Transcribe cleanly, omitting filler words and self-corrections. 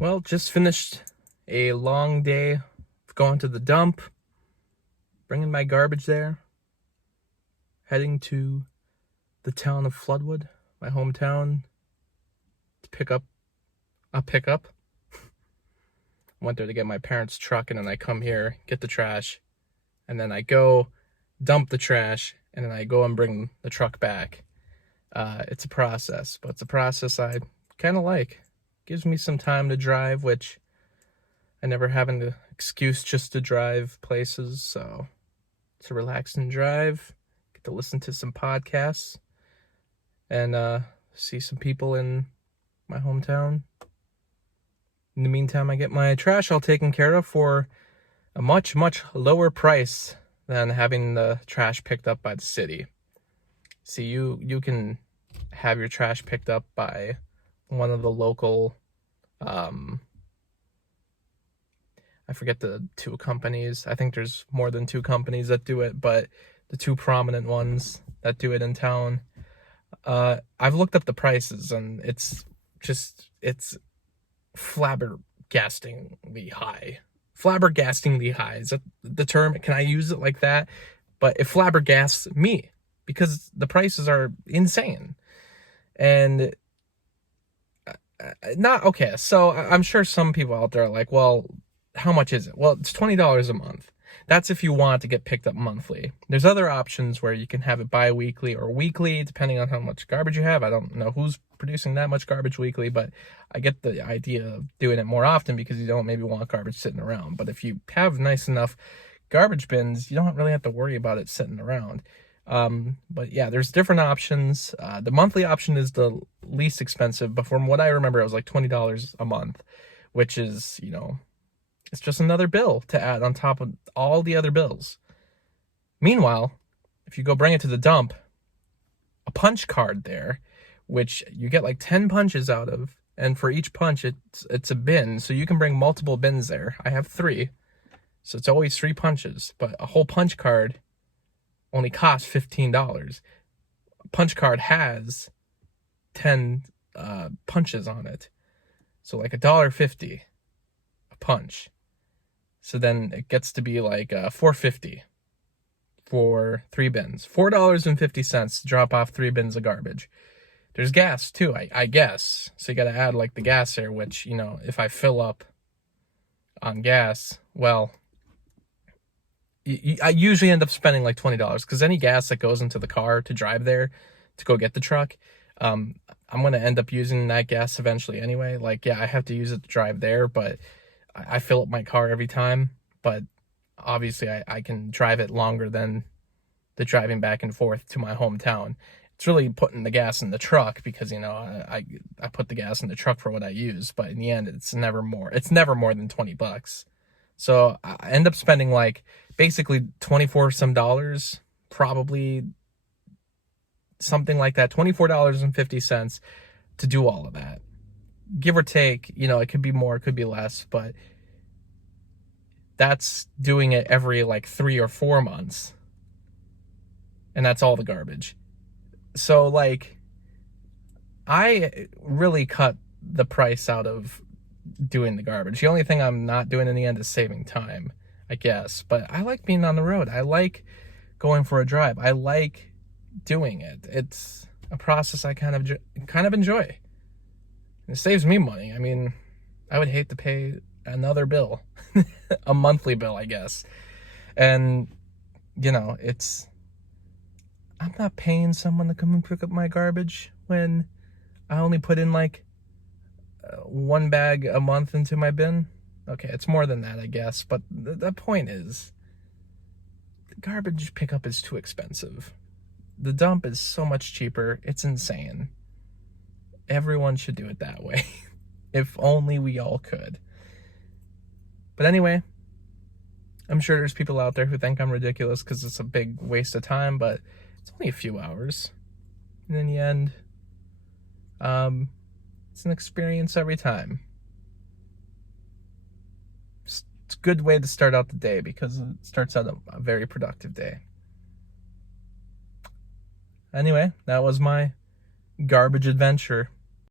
Well, just finished a long day of going to the dump, bringing my garbage there, heading to the town of Floodwood, my hometown, to pick up a pickup. Went there to get my parents' truck, and then I come here, get the trash, and then I go dump the trash, and then I go and bring the truck back. It's a process, but it's a process I kind of like. Gives me some time to drive, which I never have an excuse just to drive places, so it's a relaxing drive. Get to listen to some podcasts and see some people in my hometown. In the meantime, I get my trash all taken care of for a much, much lower price than having the trash picked up by the city. See, you can have your trash picked up by one of the local, I forget the two companies. I think there's more than two companies that do it, but the two prominent ones that do it in town. I've looked up the prices, and it's flabbergastingly high. Flabbergastingly high. Is that the term? Can I use it like that? But it flabbergasts me because the prices are insane. And not okay. So I'm sure some people out there are like, well, how much is it? Well, it's $20 a month. That's if you want to get picked up monthly. There's other options where you can have it bi-weekly or weekly, depending on how much garbage you have. I don't know who's producing that much garbage weekly, but I get the idea of doing it more often because you don't maybe want garbage sitting around. But if you have nice enough garbage bins, you don't really have to worry about it sitting around. But yeah, there's different options. The monthly option is the least expensive, but from what I remember, it was like $20 a month, which is, it's just another bill to add on top of all the other bills. Meanwhile, if you go bring it to the dump, a punch card there, which you get like 10 punches out of, and for each punch, it's a bin, so you can bring multiple bins there. I have 3, so it's always 3 punches, but a whole punch card only costs $15. A punch card has 10 punches on it, so like $1.50 a punch. So then it gets to be like $4.50 for 3 bins. $4.50 to drop off 3 bins of garbage. There's gas too, I guess. So you got to add like the gas there, which, if I fill up on gas, well, I usually end up spending like $20 because any gas that goes into the car to drive there to go get the truck, I'm going to end up using that gas eventually anyway. Like, yeah, I have to use it to drive there, but I fill up my car every time. But obviously I can drive it longer than the driving back and forth to my hometown. It's really putting the gas in the truck because, I put the gas in the truck for what I use, but in the end, it's never more than $20. So I end up spending like basically $24 some dollars, probably something like that, $24.50 to do all of that. Give or take, it could be more, it could be less, but that's doing it every like 3 or 4 months. And that's all the garbage. So like, I really cut the price out of doing the garbage. The only thing I'm not doing in the end is saving time, I guess. But I like being on the road. I like going for a drive. I like doing it. It's a process I kind of enjoy. It saves me money. I mean, I would hate to pay another bill, a monthly bill, I guess. And, I'm not paying someone to come and pick up my garbage when I only put in like 1 bag a month into my bin. Okay, it's more than that, I guess. But the point is, the garbage pickup is too expensive. The dump is so much cheaper. It's insane. Everyone should do it that way. If only we all could. But anyway, I'm sure there's people out there who think I'm ridiculous because it's a big waste of time, but it's only a few hours. And in the end, it's an experience every time. It's a good way to start out the day because it starts out a very productive day. Anyway, that was my garbage adventure.